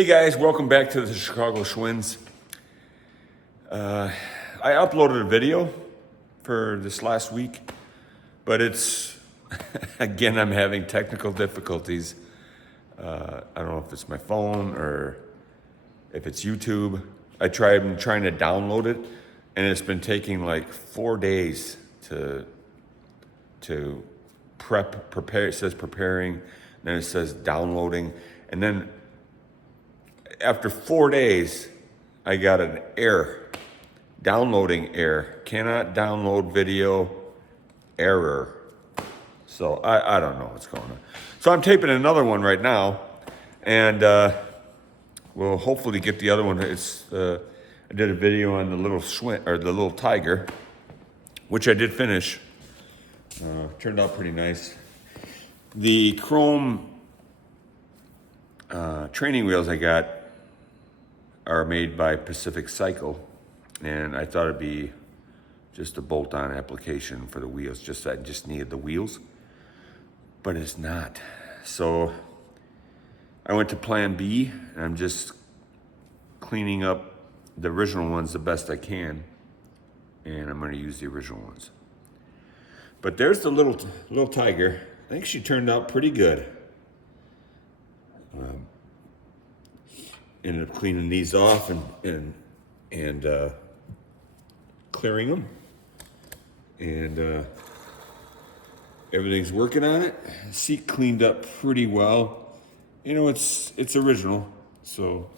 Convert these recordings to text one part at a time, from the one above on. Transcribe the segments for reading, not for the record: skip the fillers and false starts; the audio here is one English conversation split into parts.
Hey guys, welcome back to the Chicago Schwins. I uploaded a video for this last week, but it's, again, I'm having technical difficulties. I don't know if it's my phone or if it's YouTube. I'm trying to download it, and it's been taking like 4 days to prepare. It says preparing, then it says downloading, and then after 4 days, I got an error, downloading error, cannot download video, error. So I don't know what's going on. So I'm taping another one right now, and we'll hopefully get the other one. I did a video on the little Schwinn, or the little Tiger, which I did finish. Turned out pretty nice. The chrome training wheels I got are made by Pacific Cycle, and I thought it'd be just a bolt-on application for the wheels. I just needed the wheels, but it's not. So I went to Plan B, and I'm just cleaning up the original ones the best I can, and I'm going to use the original ones. But there's the little Tiger. I think she turned out pretty good. Ended up cleaning these off and clearing them, and everything's working on it. Seat cleaned up pretty well. You know, it's original, so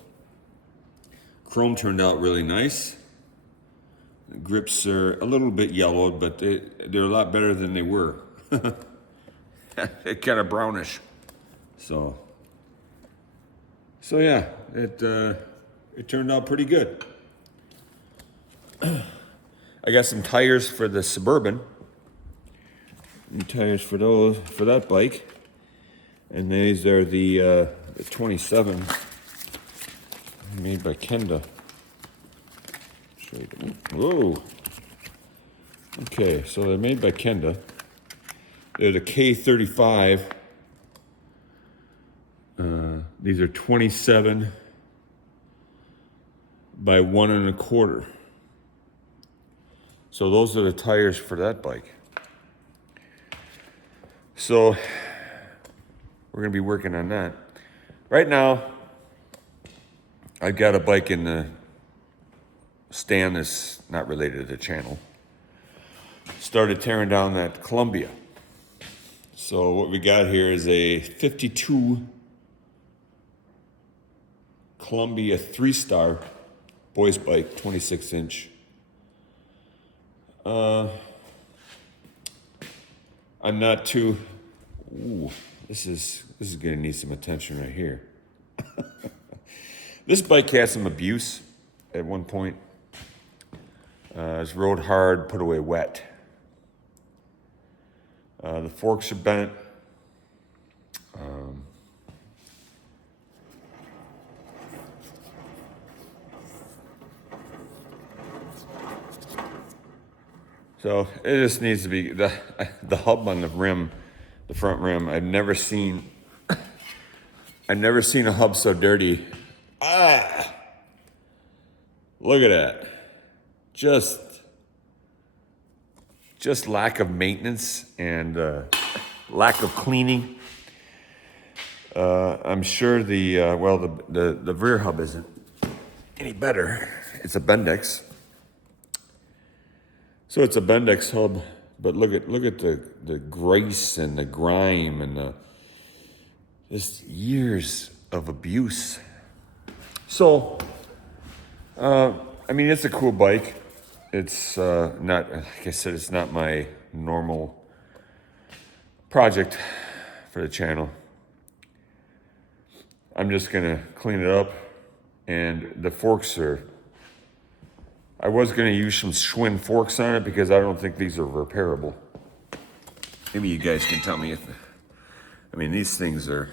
chrome turned out really nice. The grips are a little bit yellowed, but they're a lot better than they were. They're kind of brownish, so yeah, it turned out pretty good. I got some tires for the Suburban. New tires for that bike, and these are the 27 made by Kenda. Show you the, whoa. Okay, so they're made by Kenda. They're the K35. These are 27 by 1 1/4. So those are the tires for that bike. So we're gonna be working on that. Right now, I've got a bike in the stand that's not related to the channel. Started tearing down that Columbia. So what we got here is a 52 Columbia 3-star boys bike, 26-inch. I'm not too. Ooh, this is gonna need some attention right here. This bike had some abuse at one point. It's rode hard, put away wet. The forks are bent. So it just needs to be the hub on the rim, the front rim. I've never seen a hub so dirty. Look at that. Just lack of maintenance and lack of cleaning. I'm sure the rear hub isn't any better. It's a Bendix. So it's a Bendix hub, but look at the grease and the grime and just years of abuse. So, I mean, it's a cool bike. It's not, like I said, it's not my normal project for the channel. I'm just gonna clean it up, and the forks are, I was gonna use some Schwinn forks on it because I don't think these are repairable. Maybe you guys can tell me I mean, these things are,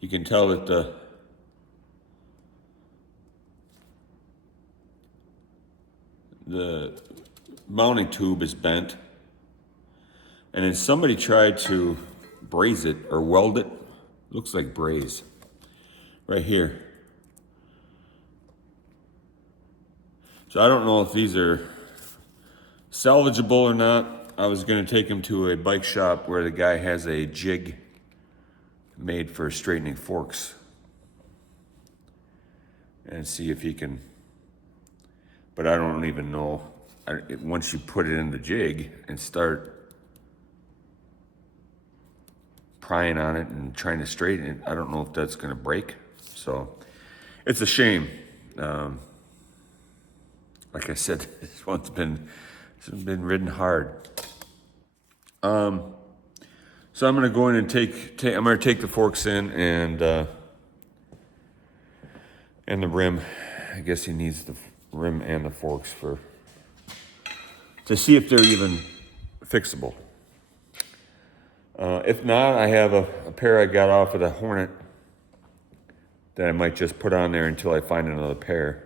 you can tell that the mounting tube is bent, And then somebody tried to braze it or weld it. Looks like braze. Right here. So I don't know if these are salvageable or not. I was gonna take them to a bike shop where the guy has a jig made for straightening forks and see if he can, but I don't even know. Once you put it in the jig and start prying on it and trying to straighten it, I don't know if that's gonna break. So it's a shame. Like I said, this one's been ridden hard. So I'm gonna go in and I'm gonna take the forks in and the rim. I guess he needs the rim and the forks to see if they're even fixable. If not, I have a pair I got off of the Hornet that I might just put on there until I find another pair.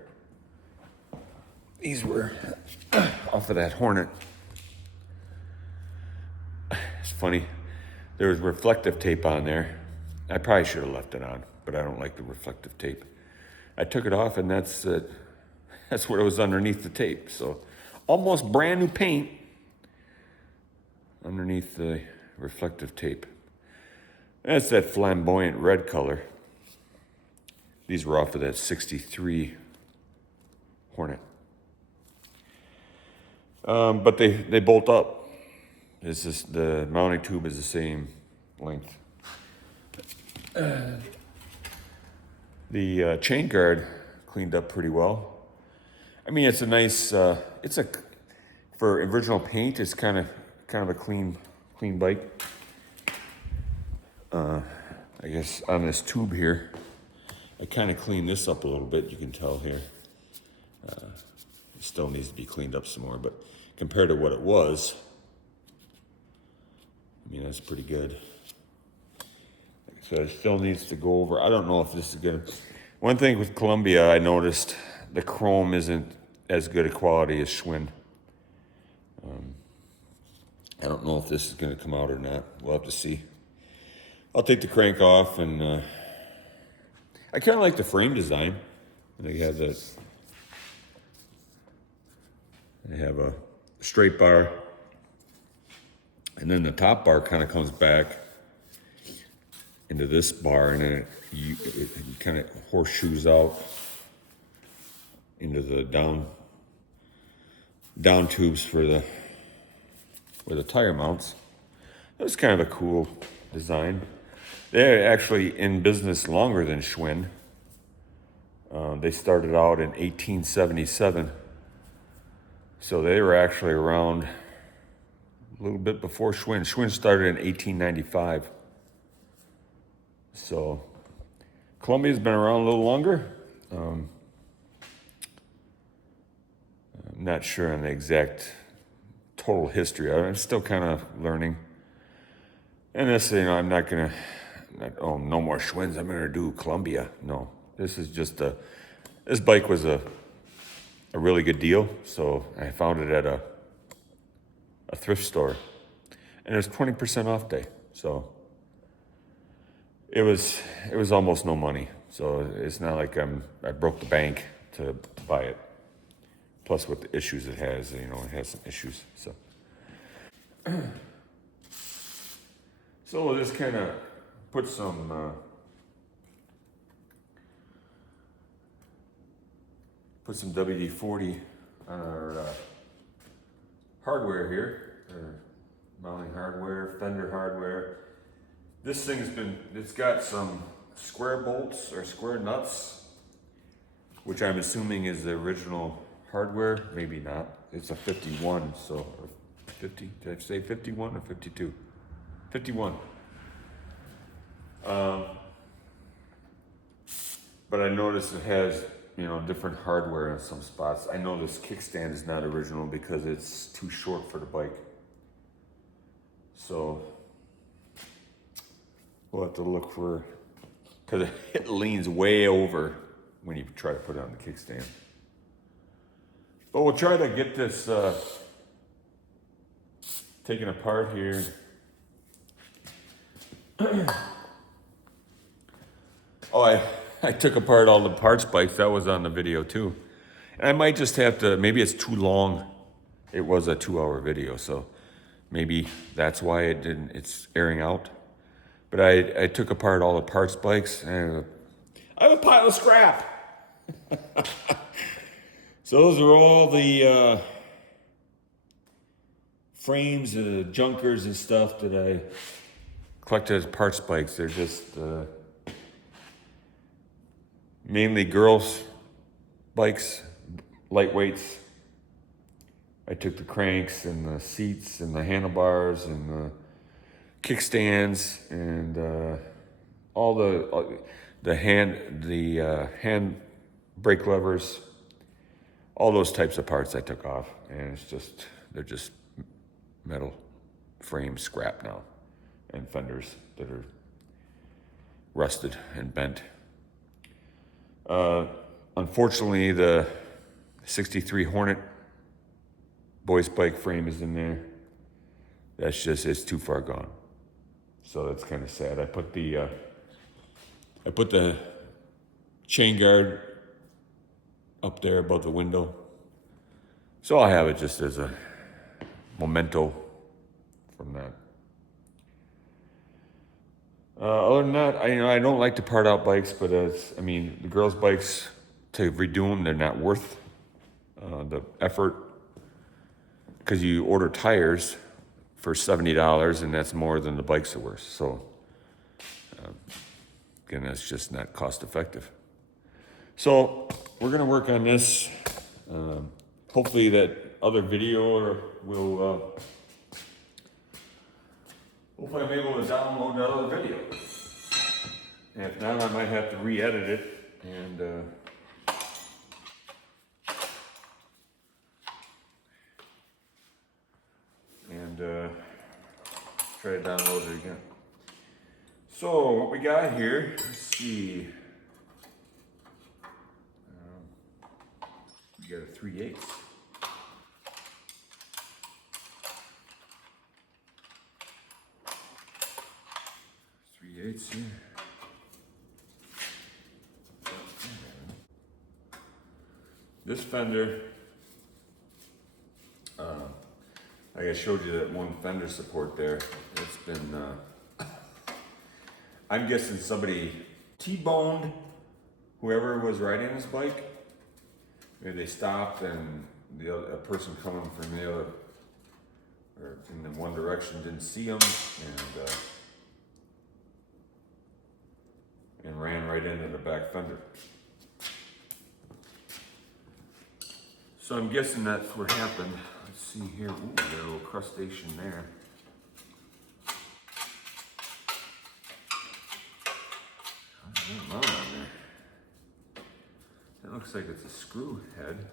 These were off of that Hornet. It's funny. There was reflective tape on there. I probably should have left it on, but I don't like the reflective tape. I took it off, and that's what was underneath the tape. So almost brand new paint underneath the reflective tape. That's that flamboyant red color. These were off of that 63 Hornet. But they bolt up. The mounting tube is the same length. The chain guard cleaned up pretty well. I mean, it's a nice. For original paint, it's kind of a clean bike. I guess on this tube here, I kind of cleaned this up a little bit. You can tell here. It still needs to be cleaned up some more, but compared to what it was, I mean, that's pretty good. So it still needs to go over. I don't know if this is good. One thing with Columbia, I noticed the chrome isn't as good a quality as Schwinn. I don't know if this is going to come out or not. We'll have to see. I'll take the crank off, and I kind of like the frame design. They have a straight bar, and then the top bar kind of comes back into this bar, and then it kind of horseshoes out into the down tubes for the tire mounts. That was kind of a cool design. They're actually in business longer than Schwinn. They started out in 1877. So they were actually around a little bit before Schwinn. Schwinn started in 1895. So Columbia's been around a little longer. I'm not sure on the exact total history. I'm still kind of learning. And this, I'm not gonna, no more Schwinns, I'm gonna do Columbia. No, this is just this bike was a really good deal. So I found it at a thrift store, and it was 20% off day. So it was almost no money. So it's not like I broke the bank to buy it. Plus with the issues it has, it has some issues. So we'll just kind of put some WD-40 on our hardware here, or mounting hardware, Fender hardware. This thing's it's got some square bolts or square nuts, which I'm assuming is the original hardware. Maybe not. It's a 51, so 50. Did I say 51 or 52? 51. But I noticed it has, different hardware in some spots. I know this kickstand is not original because it's too short for the bike. So we'll have to look for, because it leans way over when you try to put it on the kickstand. But we'll try to get this taking apart here. Oh, I took apart all the parts bikes. That was on the video too. And I might just have to, maybe it's too long. It was a 2-hour video, so maybe that's why it's airing out. But I took apart all the parts bikes, and I have a pile of scrap. So those are all the frames, junkers and stuff that I collected as parts bikes. They're just mainly girls' bikes, lightweights. I took the cranks and the seats and the handlebars and the kickstands and all the hand brake levers, all those types of parts I took off, and they're just metal frame scrap now, and fenders that are rusted and bent. Unfortunately, the 63 Hornet boys bike frame is in there. It's too far gone. So that's kind of sad. I put the chain guard up there above the window. So I'll have it just as a memento from that. Other than that, I don't like to part out bikes, but the girls' bikes, to redo them, they're not worth the effort, because you order tires for $70, and that's more than the bikes are worth. So again, that's just not cost effective. So we're gonna work on this. Hopefully that other video will. Hopefully I'm able to download that other video. And if not, I might have to re-edit it and try to download it again. So what we got here, let's see. We got a 3/8. 3/8 here. This Fender, like I showed you that one Fender support there, it's been, I'm guessing somebody T-boned whoever was riding this bike. Maybe they stopped and a person coming from the other, or in the one direction, didn't see them and ran right into the back fender. So I'm guessing that's what happened. Let's see here. Ooh, we got a little crustacean there. What's going on there? That looks like it's a screw head.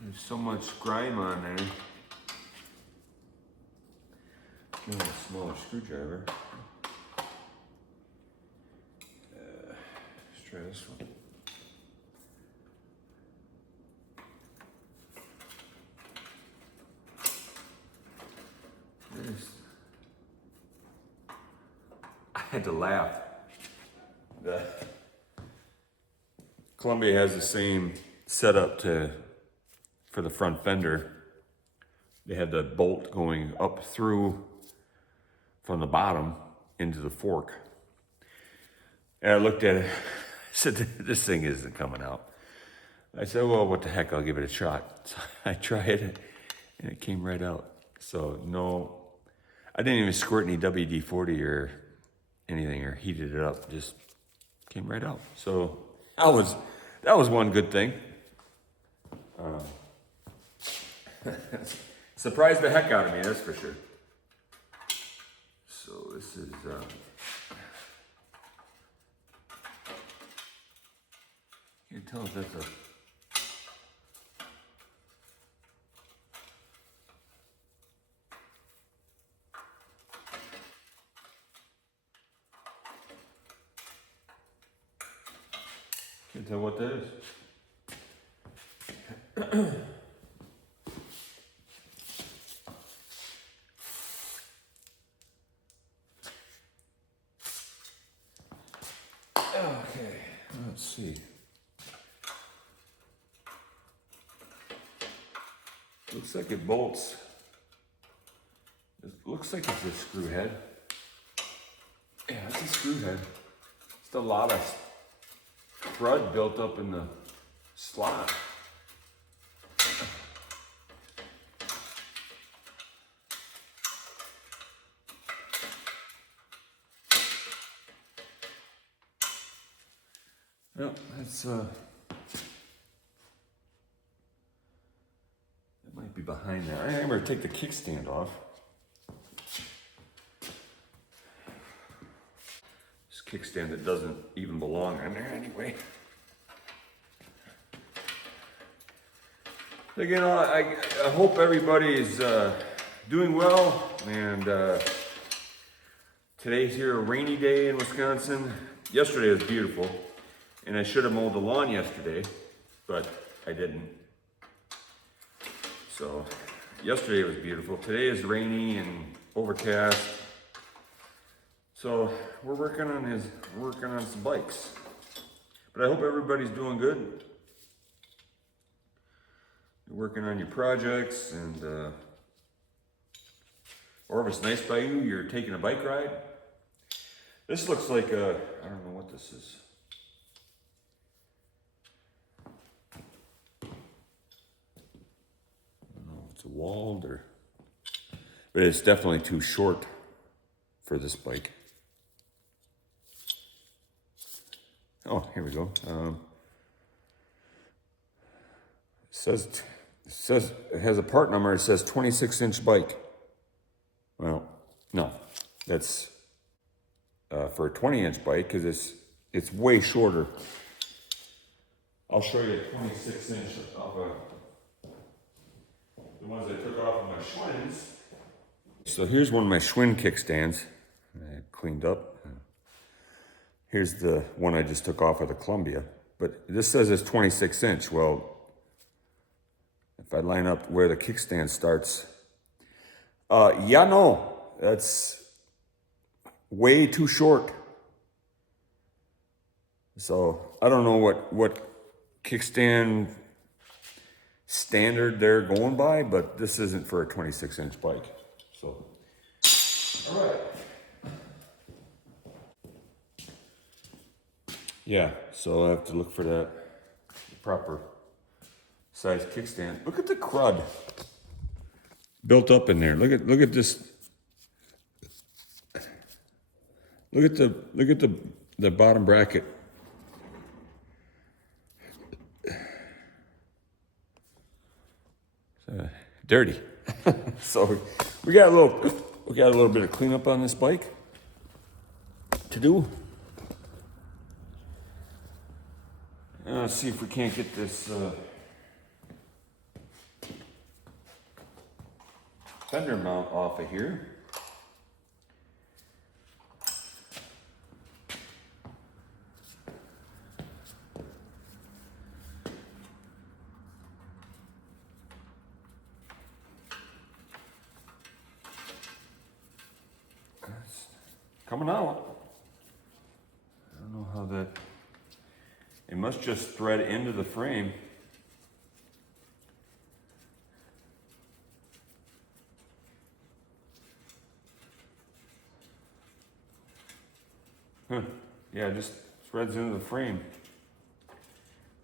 There's so much grime on there. Give me a smaller screwdriver. Let's try this one. I had to laugh. Columbia has the same setup for the front fender. They had the bolt going up through from the bottom into the fork. And I looked at it, I said, this thing isn't coming out. I said, well, what the heck, I'll give it a shot. So I tried it, and it came right out. So no, I didn't even squirt any WD-40 or anything or heated it up, just came right out. So that was one good thing. Surprised the heck out of me, that's for sure. So this is can't tell if that's Can't tell what that is. Okay, let's see. Looks like it bolts. It looks like it's a screw head. Yeah, it's a screw head. It's a lot of crud built up in the slot. Well, that's that might be behind there. I'm gonna take the kickstand off. This kickstand that doesn't even belong on there anyway. You know, I hope everybody's doing well, and today's here a rainy day in Wisconsin. Yesterday was beautiful, and I should have mowed the lawn yesterday, but I didn't. So yesterday was beautiful. Today is rainy and overcast. So we're working on some bikes. But I hope everybody's doing good. You're working on your projects, and or if it's nice by you, you're taking a bike ride. This looks like I don't know what this is. I don't know if it's a walled or, but it's definitely too short for this bike. Oh, here we go. It says it has a part number. It says 26-inch bike. Well, no, that's for a 20-inch bike, because it's way shorter. I'll show you a 26-inch of the ones I took off of my Schwinn's. So here's one of my Schwinn kickstands. I cleaned up. Here's the one I just took off of the Columbia. But this says it's 26-inch. Well, if I line up where the kickstand starts, no, that's way too short. So I don't know what kickstand standard they're going by, but this isn't for a 26-inch bike. So, all right. Yeah, so I have to look for that proper size kickstand. Look at the crud built up in there. Look at this. Look at the bottom bracket. Dirty. So we got a little bit of cleanup on this bike to do. Let's see if we can't get this fender mount off of here. It's coming out. I don't know how that. It must just thread into the frame. Huh. Yeah, it just threads into the frame.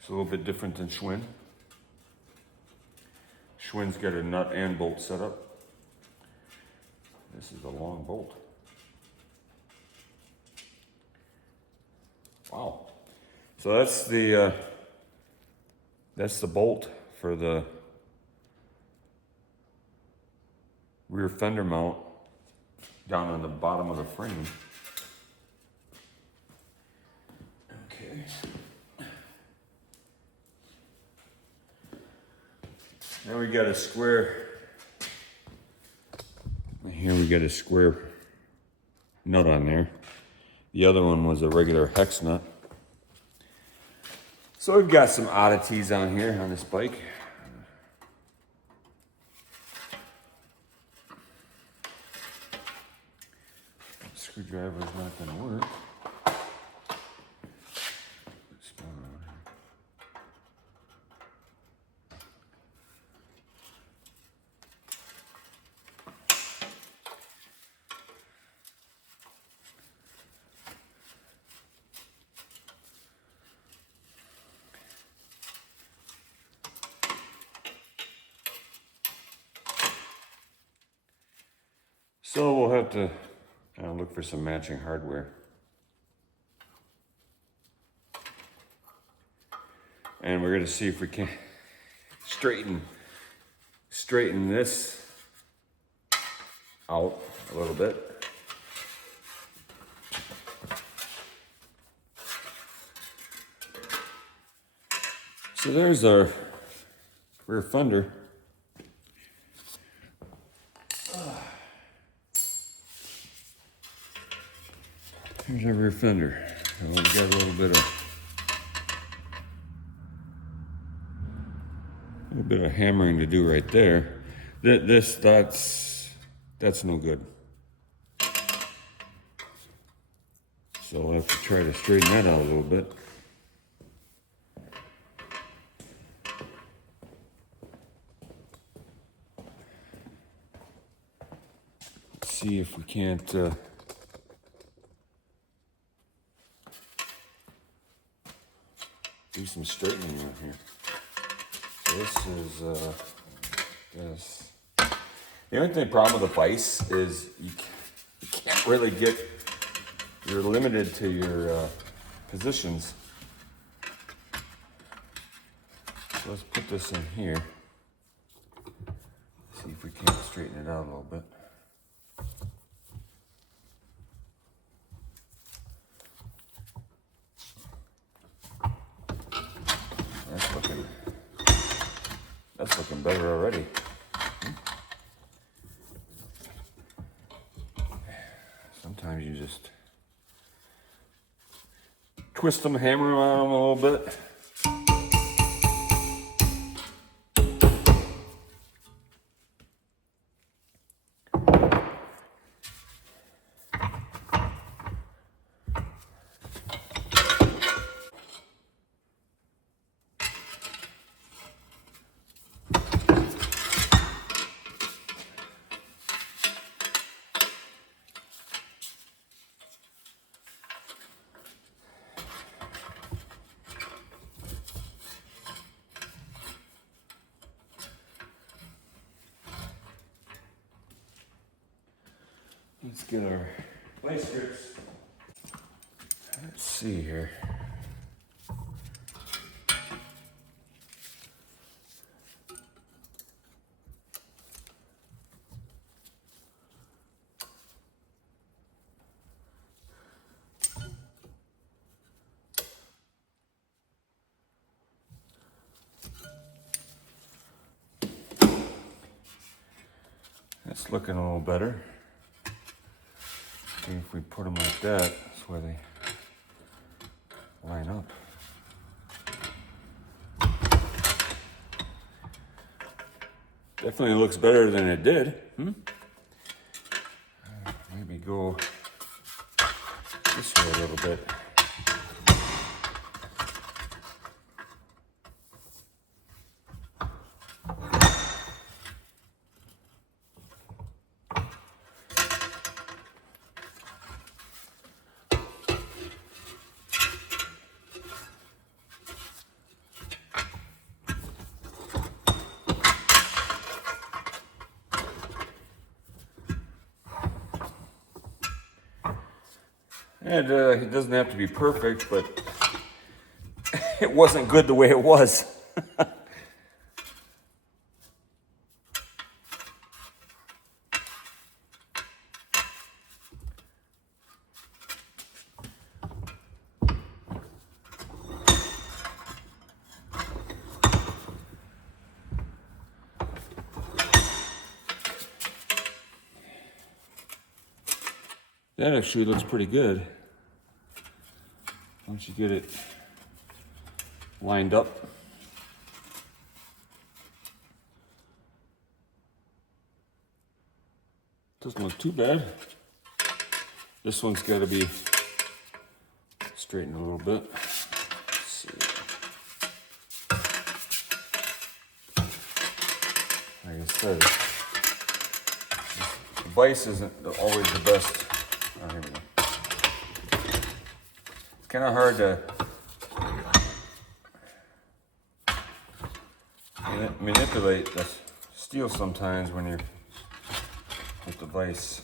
It's a little bit different than Schwinn. Schwinn's got a nut and bolt setup. This is a long bolt. Wow. So that's the bolt for the rear fender mount down on the bottom of the frame. Okay. Now we got a square. Here we got a square nut on there. The other one was a regular hex nut. So we've got some oddities on here on this bike. Screwdriver is not going to work. So we'll have to look for some matching hardware. And we're going to see if we can straighten this out a little bit. So there's our rear fender. Here's our rear fender. We got a little bit of hammering to do right there. That's no good. So we'll have to try to straighten that out a little bit. Let's see if we can't do some straightening around here. This is this. The only thing problem with the vise is you can't really get. You're limited to your positions. So let's put this in here. See if we can't straighten it out a little bit. That's looking better already. Sometimes you just twist them, hammer them on them a little bit. Let's get our vice grips. Let's see here. That's looking a little better. See if we put them like that, that's where they line up. Definitely looks better than it did. Maybe go this way a little bit. And it doesn't have to be perfect, but it wasn't good the way it was. That actually looks pretty good. Once you get it lined up. Doesn't look too bad. This one's got to be straightened a little bit. Let's see. Like I said, the vise isn't always the best. Oh, here we go. It's kind of hard to manipulate the steel sometimes when you're with the vise.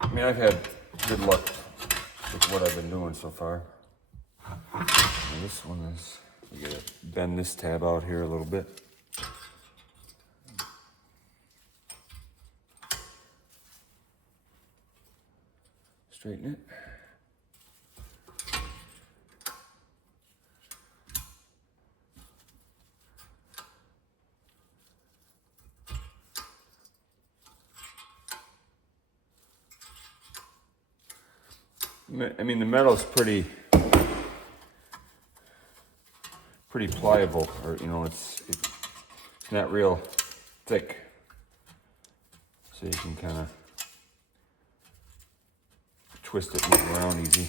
I mean, I've had good luck with what I've been doing so far. And this one is, we gotta bend this tab out here a little bit. Straighten it. I mean, the metal's pretty pliable, or you know, it's not real thick, so you can kind of twist it, move around easy.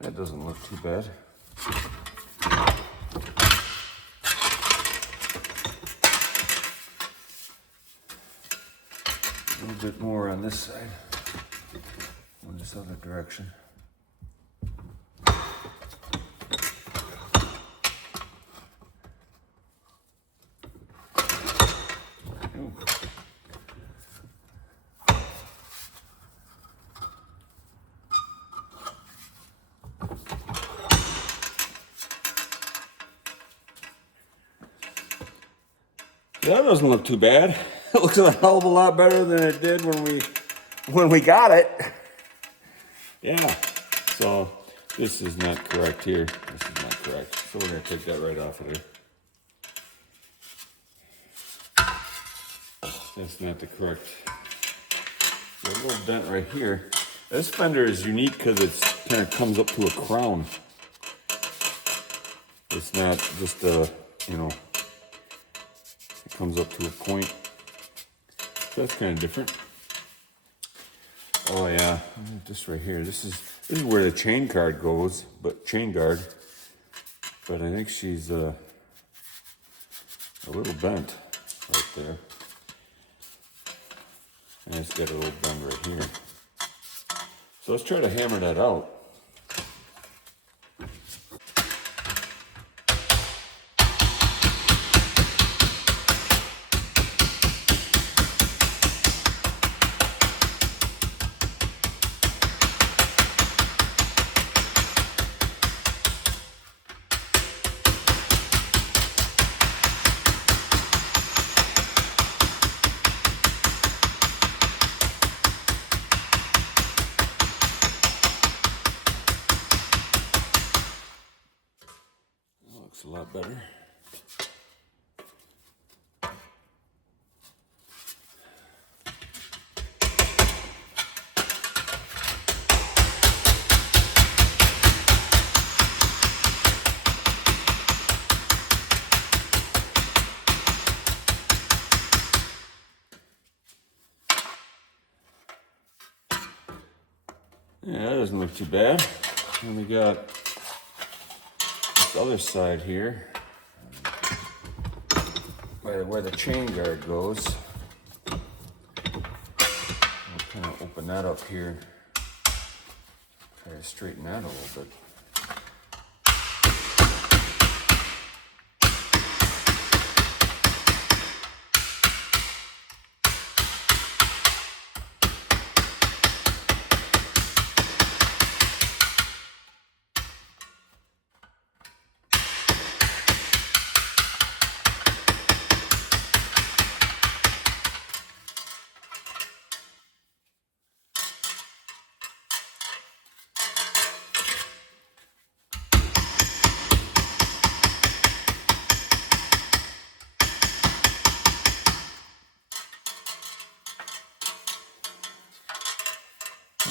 That doesn't look too bad. A little bit more on this side, on this other direction. Ooh. That doesn't look too bad. It looks a hell of a lot better than it did when we got it. Yeah, so this is not correct here. This is not correct. So we're gonna take that right off of there. That's not the correct. There's a little dent right here. This fender is unique because it kind of comes up to a crown. It's not just a, you know, it comes up to a point. So that's kind of different. Oh yeah, this right here. This is where the chain guard goes, but chain guard. But I think she's a little bent right there. And it's got a little bend right here. So let's try to hammer that out. Looks a lot better. Yeah, that doesn't look too bad. And we got this other side here, where the chain guard goes. I'll kind of open that up here. Try to straighten that a little bit.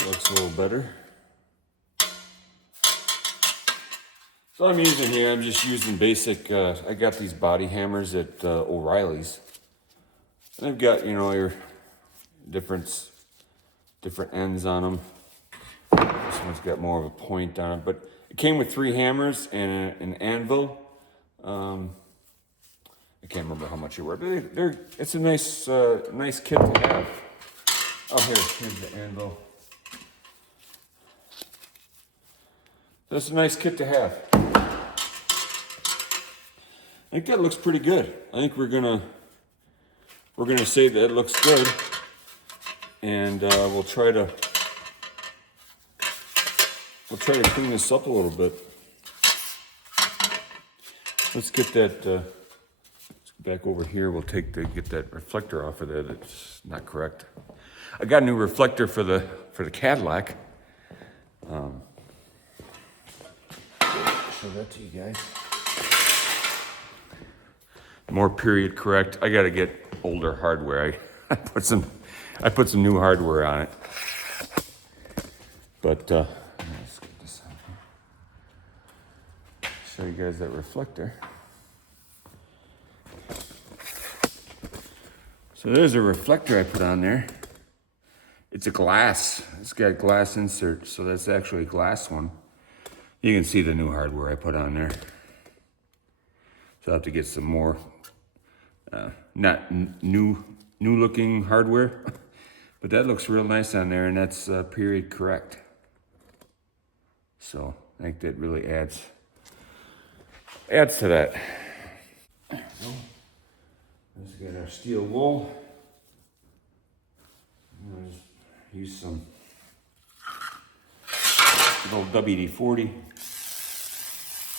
looks a little better. So I'm using here, I'm just using basic, I got these body hammers at O'Reilly's. And I've got, you know, your different ends on them. This one's got more of a point on it, but it came with 3 hammers and an anvil. I can't remember how much they were, but it's a nice kit to have. Oh, here's the anvil. That's a nice kit to have. I think that looks pretty good. I think we're gonna say that it looks good, and we'll try to clean this up a little bit. Let's get that. Let's go back over here. We'll get that reflector off of there. That's not correct. I got a new reflector for the Cadillac. Show that to you guys. More period correct. I got to get older hardware. I put some new hardware on it. But let's get this on here. Show you guys that reflector. So there's a reflector I put on there. It's a glass. It's got glass insert, so that's actually a glass one. You can see the new hardware I put on there. So I'll have to get some more, not new looking hardware, but that looks real nice on there, and that's period correct. So I think that really adds to that. There we go. Let's get our steel wool. Just use some good old WD-40.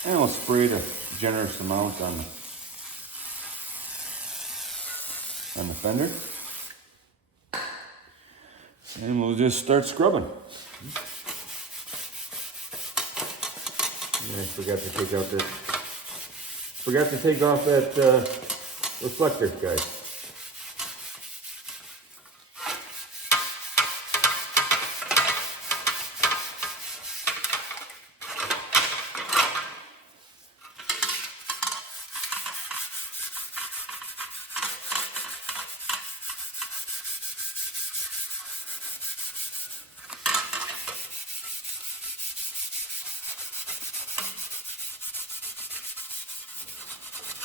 And we'll spray a generous amount on the fender. And we'll just start scrubbing. I forgot to take off that reflector, guys.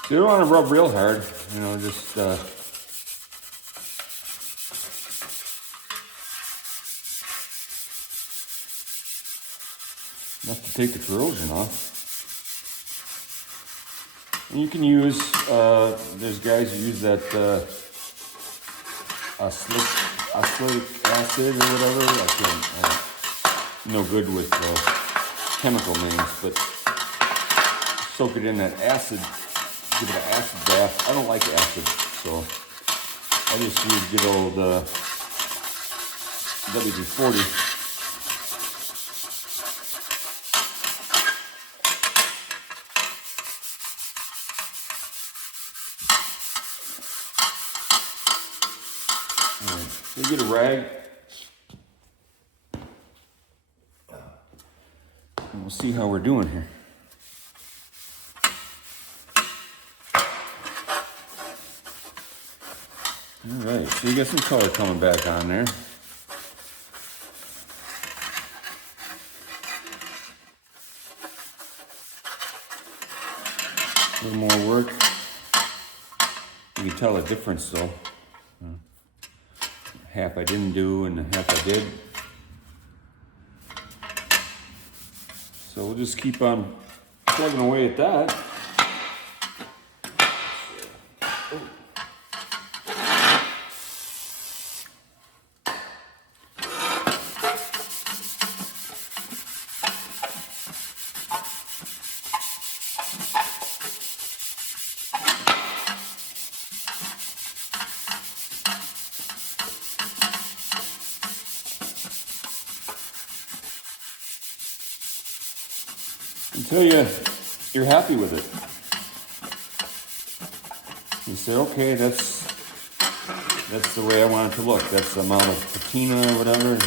You don't want to rub real hard, you know, just enough to take the corrosion off. And you can use, there's guys who use that acylic acid or whatever. I'm no good with chemical names, but soak it in that acid. Give it an acid bath. I don't like acid, so I just use good old WD-40. All right, so you get a rag, and we'll see how we're doing here. All right, so you got some color coming back on there. A little more work. You can tell the difference though. Half I didn't do and the half I did. So we'll just keep on plugging away at that. Until you're happy with it. You say, okay, that's the way I want it to look. That's the amount of patina or whatever.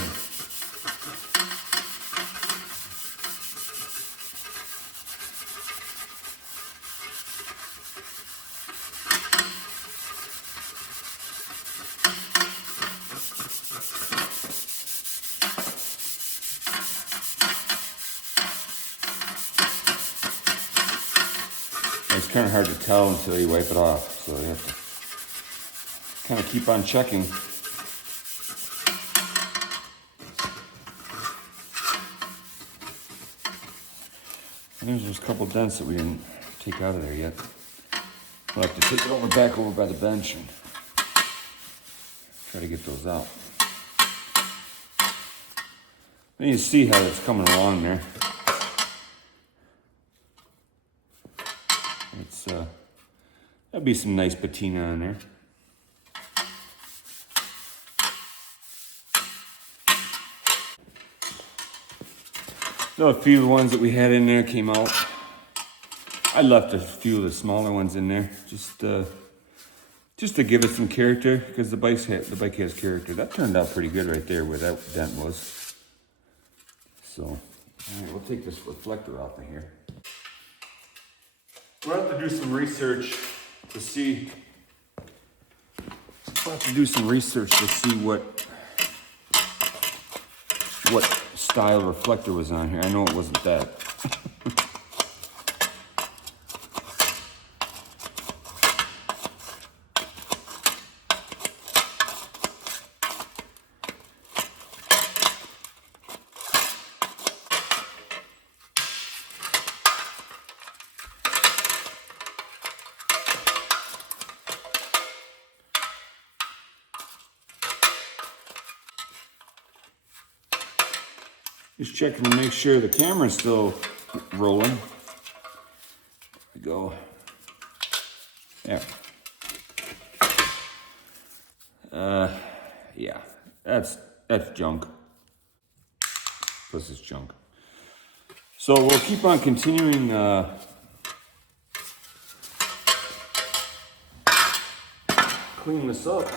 it's kind of hard to tell until you wipe it off. So you have to kind of keep on checking. And there's just a couple dents that we didn't take out of there yet. We'll have to take it back over by the bench and try to get those out. Then you see how it's coming along there. It's that'd be some nice patina on there. So a few of the ones that we had in there came out. I left a few of the smaller ones in there, just to give it some character, because the bike has character. That turned out pretty good right there where that dent was. So, all right, we'll take this reflector off of here. We'll have to do some research to see. We'll have to do some research to see what style reflector was on here. I know it wasn't that. Just checking to make sure the camera's still rolling. There we go. There. Yeah, that's junk. Plus it's junk. So we'll keep on continuing clean this up.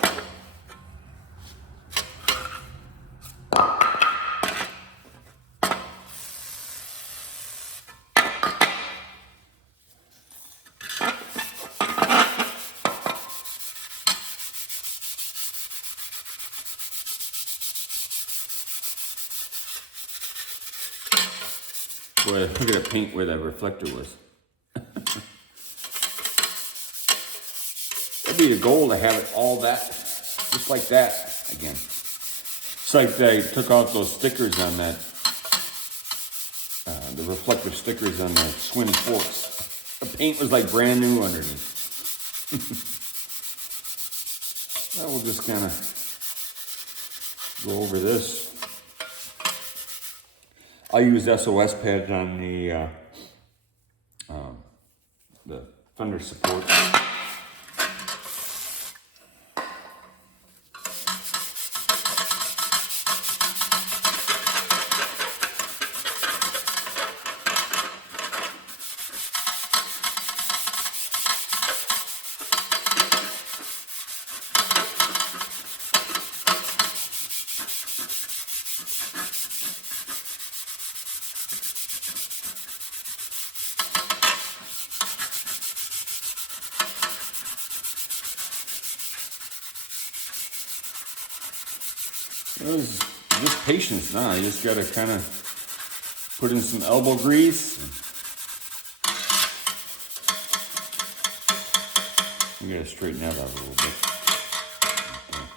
Boy, look at the paint where that reflector was. That'd be the goal, to have it all that, just like that again. It's like they took off those stickers on that, the reflective stickers on the twin forks. The paint was like brand new underneath. Well, we'll just kind of go over this. I use SOS pads on the Fender support. It was just patience now. You just gotta kind of put in some elbow grease. You gotta straighten that out a little bit. Okay.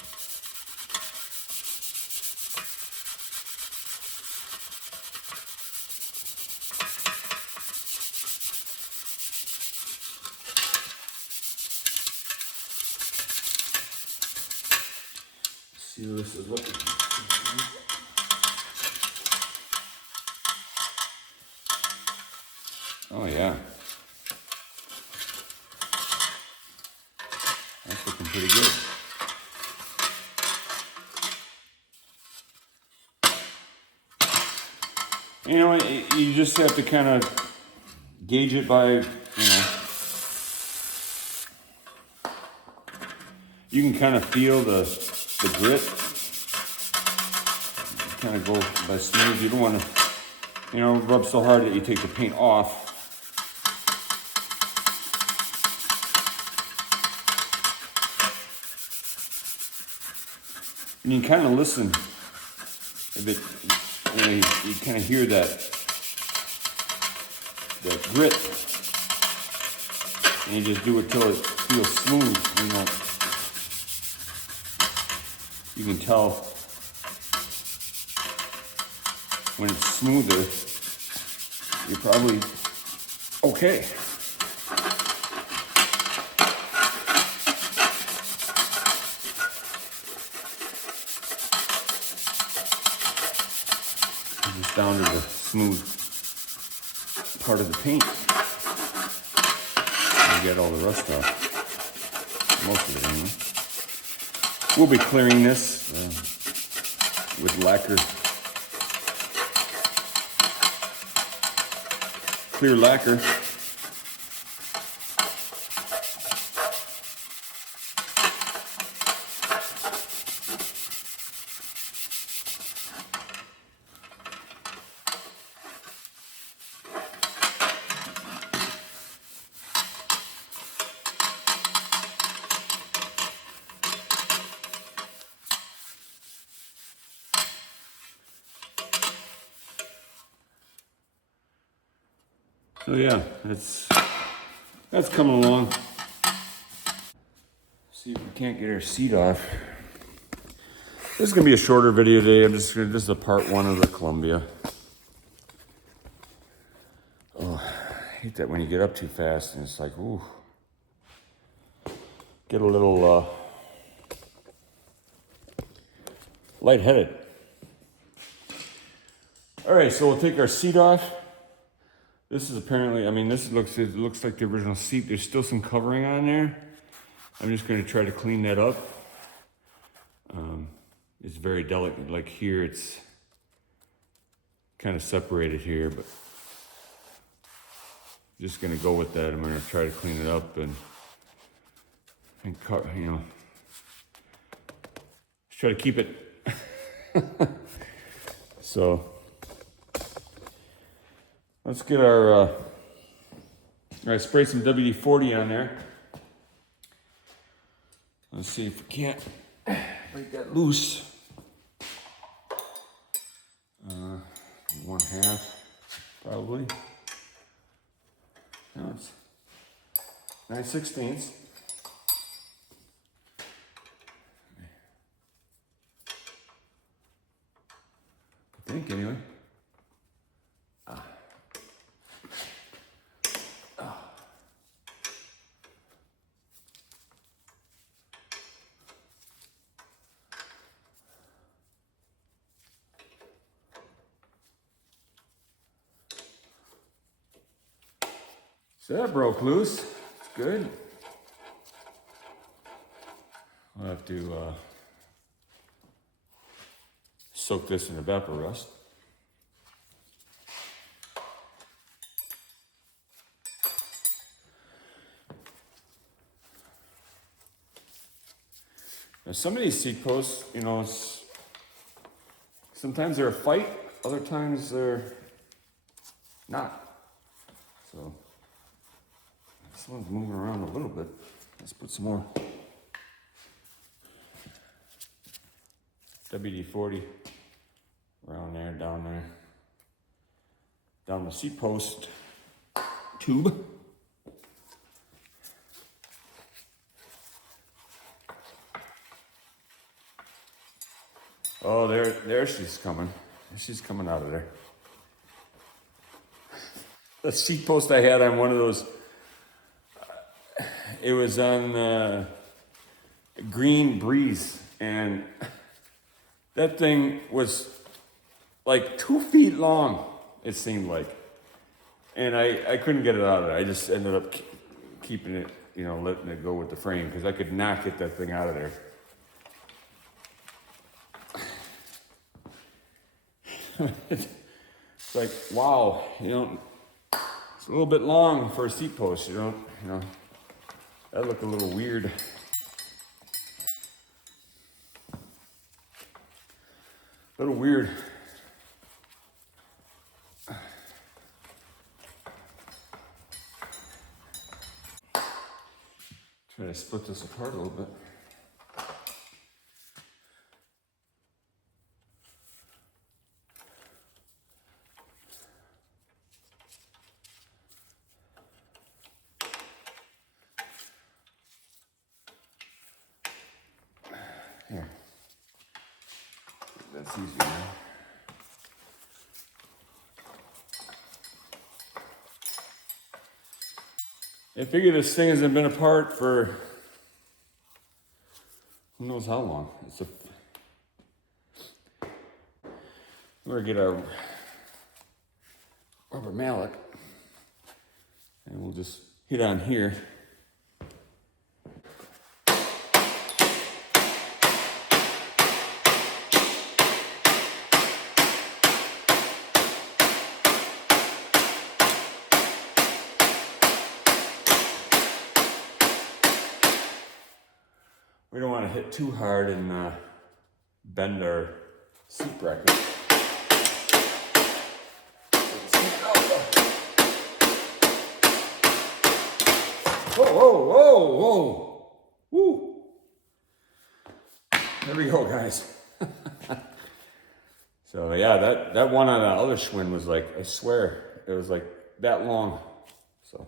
See what this is looking like. Oh yeah. That's looking pretty good. You know, you just have to kind of gauge it by, you can kind of feel the grit. Kind of go by smooth. You don't want to, rub so hard that you take the paint off. And you kind of listen a bit, you kind of hear that grit. And you just do it till it feels smooth. You can tell when it's smoother, you're probably okay. Just down to the smooth part of the paint. You get all the rust off. Most of it anyway. We'll be clearing this with lacquer. Clear lacquer. So yeah, that's coming along. See if we can't get our seat off. This is gonna be a shorter video today. This is a part 1 of the Columbia. Oh, I hate that when you get up too fast and it's like, ooh, get a little lightheaded. All right, so we'll take our seat off. This is apparently, it looks like the original seat. There's still some covering on there. I'm just gonna try to clean that up. It's very delicate, like here it's kind of separated here, but just gonna go with that. I'm gonna try to clean it up and cut, just try to keep it. So let's get our, I sprayed some WD-40 on there. Let's see if we can't break that loose. 1/2, probably. No, it's 9/16. I think, anyway. So that broke loose. It's good. I'll have to soak this in vapor rust. Now some of these seat posts, sometimes they're a fight, other times they're not. So this one's moving around a little bit. Let's put some more WD-40 around there, down the seat post tube. Oh, there she's coming. She's coming out of there. The seat post I had on one of those, it was on Green Breeze, and that thing was like 2 feet long, it seemed like. And I couldn't get it out of there. I just ended up keeping it, letting it go with the frame, because I could not get that thing out of there. It's like, wow, it's a little bit long for a seat post, that looked a little weird. A little weird. Try to split this apart a little bit. That's easier. I figure this thing hasn't been apart for who knows how long. We're gonna get our rubber mallet and we'll just hit on here. We don't want to hit too hard and bend our seat bracket. Whoa, whoa, whoa, whoa. Woo. There we go, guys. So yeah, that one on the other Schwinn was like, I swear, it was like that long. So,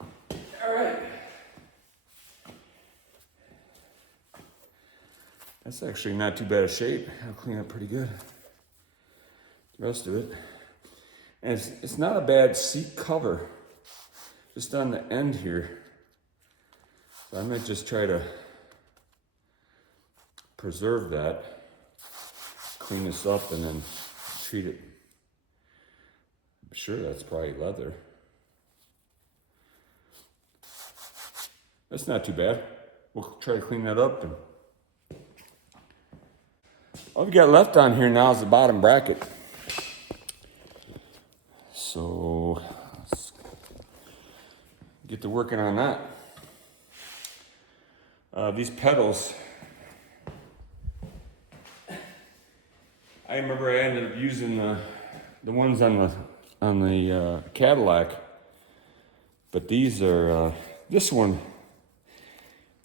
all right. That's actually not too bad a shape. I'll clean up pretty good. The rest of it. And it's not a bad seat cover. Just on the end here. So I might just try to preserve that. Clean this up and then treat it. I'm sure that's probably leather. That's not too bad. We'll try to clean that up. And all we got left on here now is the bottom bracket. So let's get to working on that. These pedals, I remember I ended up using the ones on the Cadillac, but these are this one.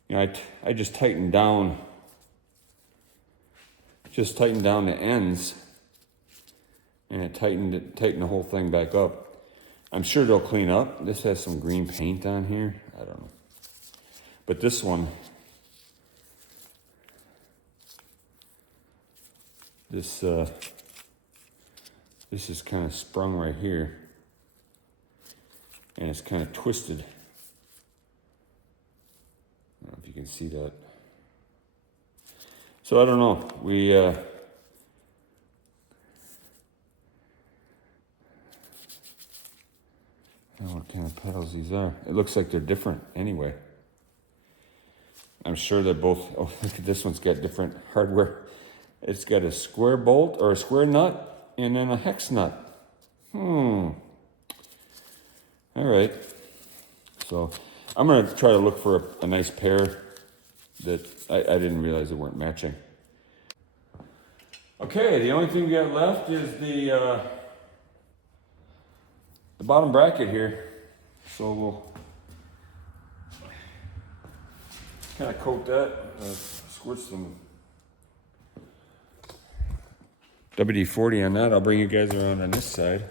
You know, I just tightened down the ends, and it tightened the whole thing back up. I'm sure they'll clean up. This has some green paint on here. I don't know. But this one, this is kind of sprung right here, and it's kind of twisted. I don't know if you can see that. So I don't know. We I don't know what kind of pedals these are. It looks like they're different anyway. I'm sure they're both, oh, look at this one's got different hardware. It's got a square bolt or a square nut and then a hex nut. All right. So I'm gonna try to look for a nice pair that I didn't realize they weren't matching. Okay, the only thing we got left is the bottom bracket here. So we'll kind of coat that, squirt some WD-40 on that. I'll bring you guys around on this side.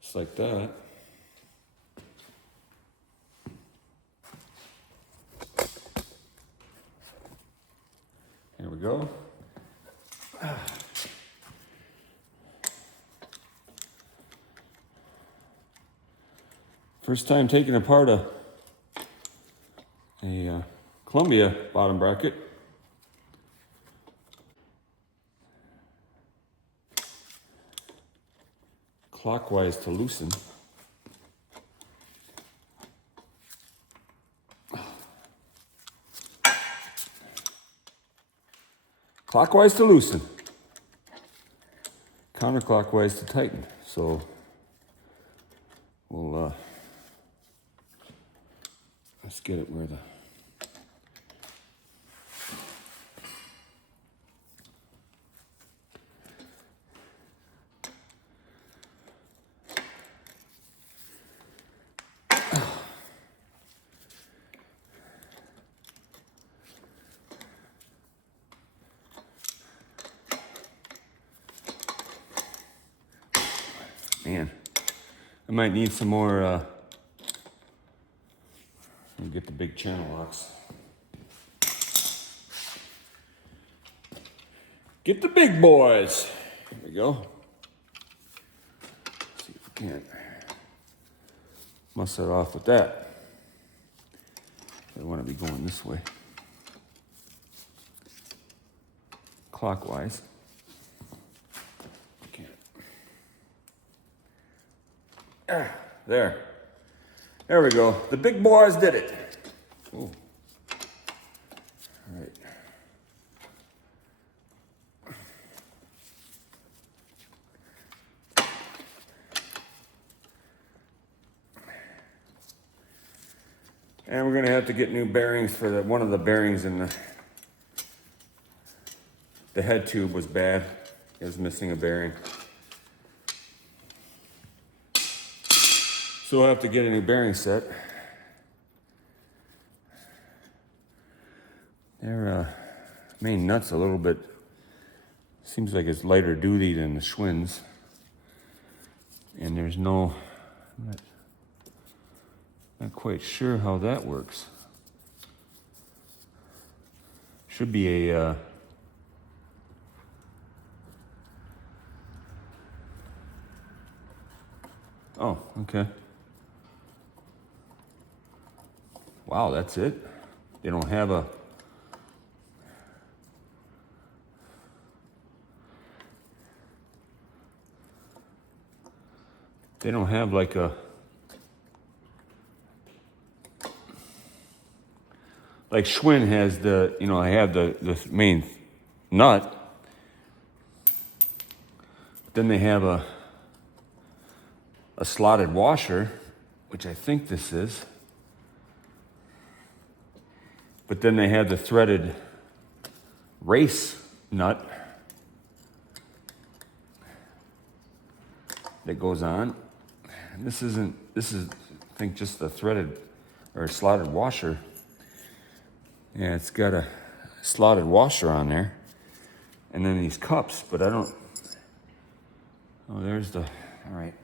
Just like that. Here we go. First time taking apart a Columbia bottom bracket. Clockwise to loosen. Clockwise to loosen. Counterclockwise to tighten. So we'll let's get it where the man, I might need some more, let me get the big channel locks. Get the big boys. There we go. Let's see if we can't muss it off with that. I want to be going this way. Clockwise. There. There we go. The big boys did it. Ooh. All right. And we're going to have to get new bearings for one of the bearings in the head tube was bad. It was missing a bearing. So we'll have to get a new bearing set. Their main nut's a little bit, seems like it's lighter duty than the Schwinn's. And there's no, not quite sure how that works. Should be a, oh, okay. Wow, that's it? They don't have a... They don't have like a... Like Schwinn has the, you know, I have the main nut. Then they have a slotted washer, which I think this is. But then they have the threaded race nut that goes on. And this is, I think, just the threaded or slotted washer. Yeah, it's got a slotted washer on there. And then these cups, but I don't, oh, there's the, all right.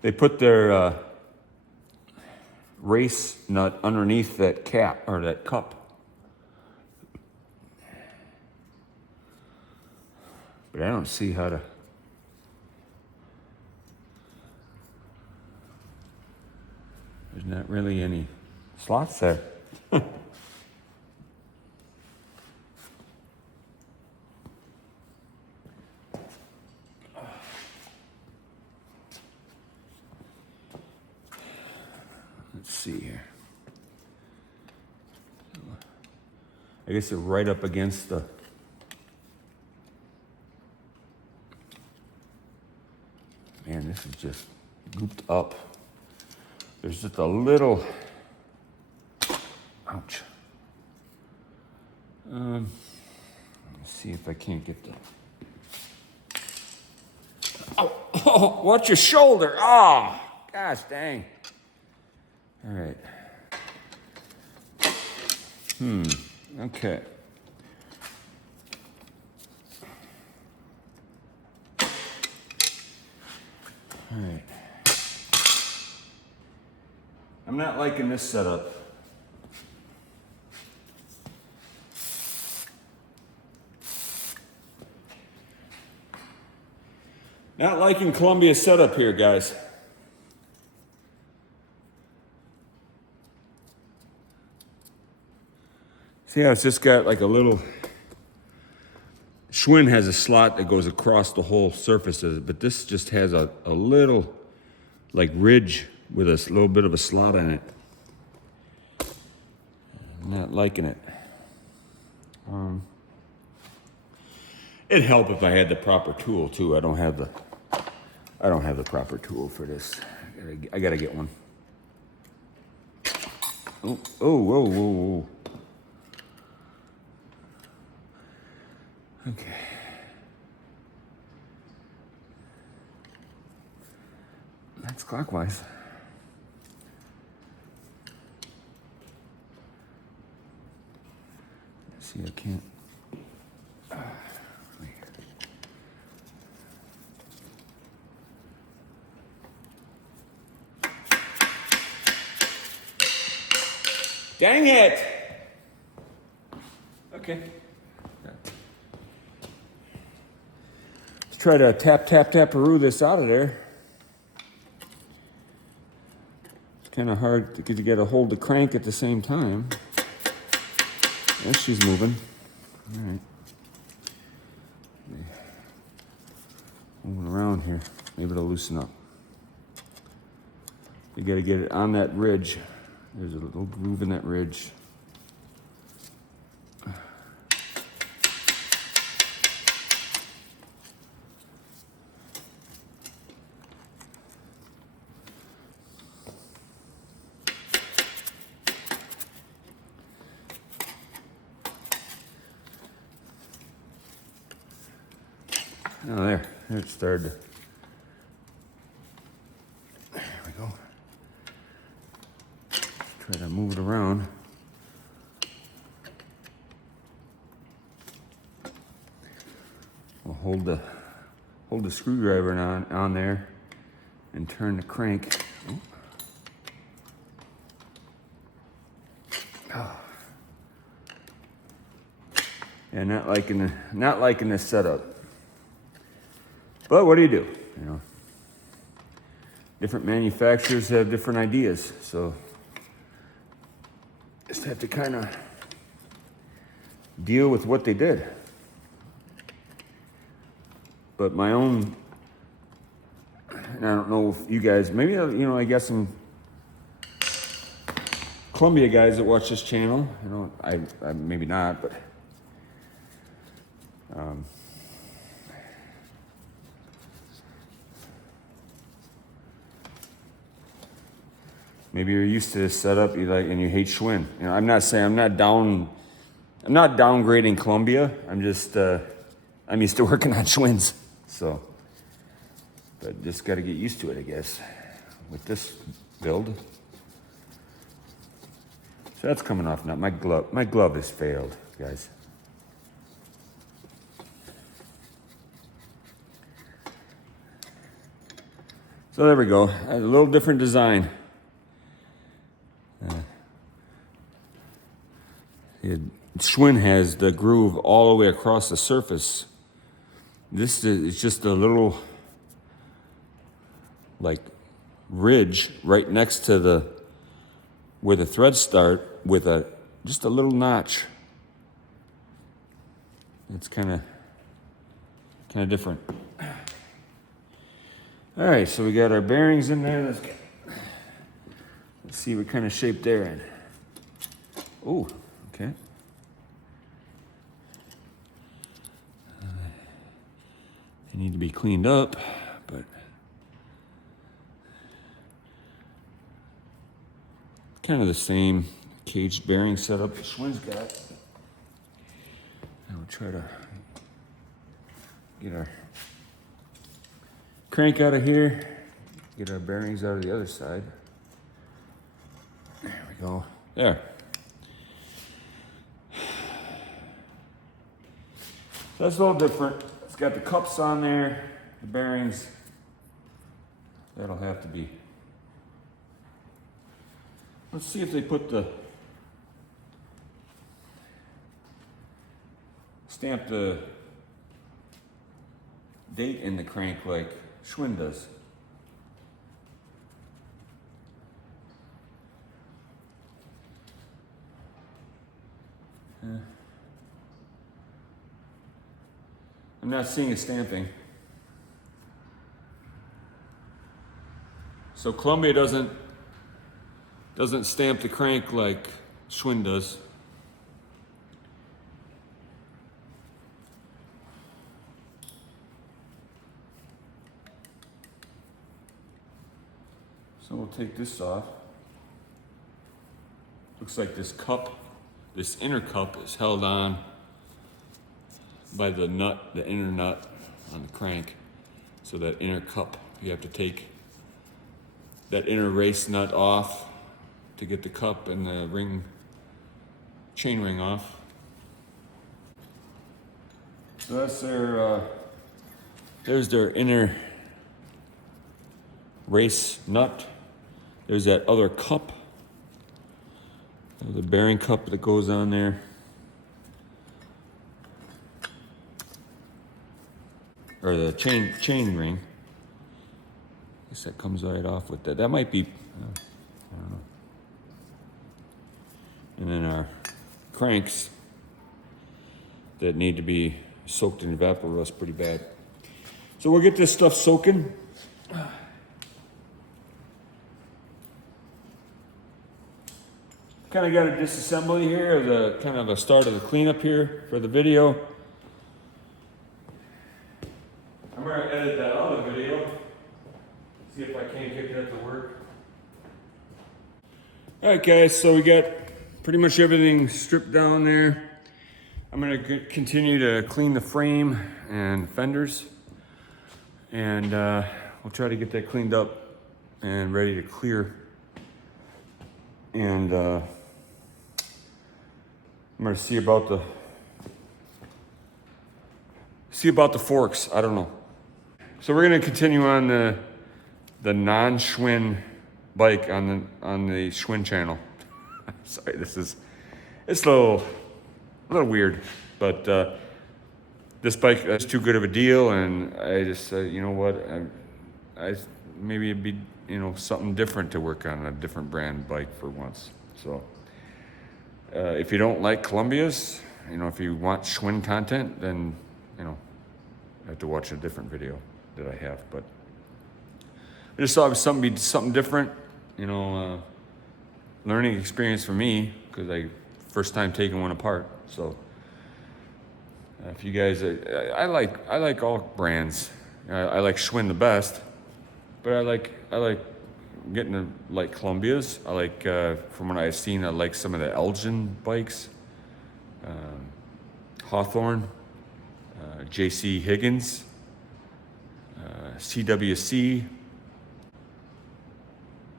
They put their race nut underneath that cap or that cup. But I don't see how to. There's not really any slots there. Let's see here. I guess they're right up against the... Man, this is just gooped up. There's just a little... Ouch. Let's see if I can't get the... Oh, watch your shoulder. Oh, gosh dang. All right. Okay. All right. I'm not liking this setup. Not liking Columbia's setup here, guys. See how it's just got like a little... Schwinn has a slot that goes across the whole surface of it, but this just has a little like ridge with a little bit of a slot in it. I'm not liking it. It'd help if I had the proper tool too. I don't have the proper tool for this. I gotta get one. Oh, whoa, whoa, whoa. Okay. That's clockwise. See, I can't. Dang it! Okay. try to tap-a-roo this out of there. It's kind of hard because you got to hold the crank at the same time. Yeah, she's moving. All right. Moving around here. Maybe it'll loosen up. You got to get it on that ridge. There's a little groove in that ridge. Oh, there it started. There we go. Try to move it around. We'll hold the screwdriver on there and turn the crank. Oh. Yeah, not liking this setup. But what do? You know, different manufacturers have different ideas, so just have to kind of deal with what they did. But my own, and I don't know if you guys, maybe, you know, I got some Columbia guys that watch this channel. You know, I maybe not, but maybe you're used to this setup, you like, and you hate Schwinn. You know, I'm not downgrading Columbia. I'm just, I'm used to working on Schwinns, so. But just got to get used to it, I guess, with this build. So that's coming off now. My glove has failed, guys. So there we go. A little different design. Schwinn has the groove all the way across the surface. This is just a little, like, ridge right next to where the threads start with just a little notch. It's kind of different. All right, so we got our bearings in there. Let's see what kind of shape they're in. Oh, okay. They need to be cleaned up, but kind of the same caged bearing setup the Schwinn's got. And we'll try to get our crank out of here, get our bearings out of the other side. There we go. There. So that's a little different. It's got the cups on there, the bearings. That'll have to be. Let's see if they put stamp the date in the crank like Schwinn does. I'm not seeing a stamping. So Columbia doesn't stamp the crank like Schwinn does. So we'll take this off. Looks like this cup, this inner cup is held on by the nut, the inner nut on the crank. So that inner cup, you have to take that inner race nut off to get the cup and the ring, chain ring off. So that's there's their inner race nut. There's that other cup, the bearing cup that goes on there. or the chain ring. I guess that comes right off with that. That might be, I don't know. And then our cranks that need to be soaked in vapor rust pretty bad. So we'll get this stuff soaking. Kind of got a disassembly here, the kind of a start of the cleanup here for the video. I'm gonna edit that other video. See if I can't get that to work. All right, guys. So we got pretty much everything stripped down there. I'm gonna continue to clean the frame and fenders, and we'll try to get that cleaned up and ready to clear. And I'm gonna see about the forks. I don't know. So we're gonna continue on the non-Schwinn bike on the Schwinn channel. Sorry, it's a little weird, but this bike is too good of a deal, and I just said, you know what, I maybe it'd be something different to work on, a different brand bike for once. So if you don't like Columbias, if you want Schwinn content, then you have to watch a different video that I have. But I just thought it was something different, learning experience for me, because first time taking one apart. So if you guys, I like all brands. I like Schwinn the best, but I like getting to like Columbias. I like, from what I've seen, I like some of the Elgin bikes, Hawthorne, JC Higgins, CWC.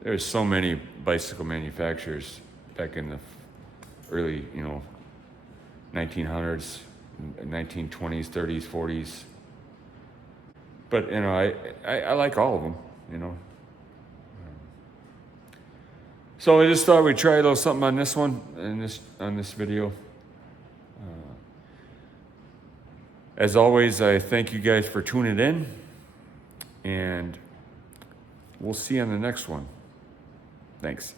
There's so many bicycle manufacturers back in the early, 1900s, 1920s, 30s, 40s. But I like all of them, So I just thought we'd try a little something on this one, on this video. As always, I thank you guys for tuning in, and we'll see you on the next one. Thanks.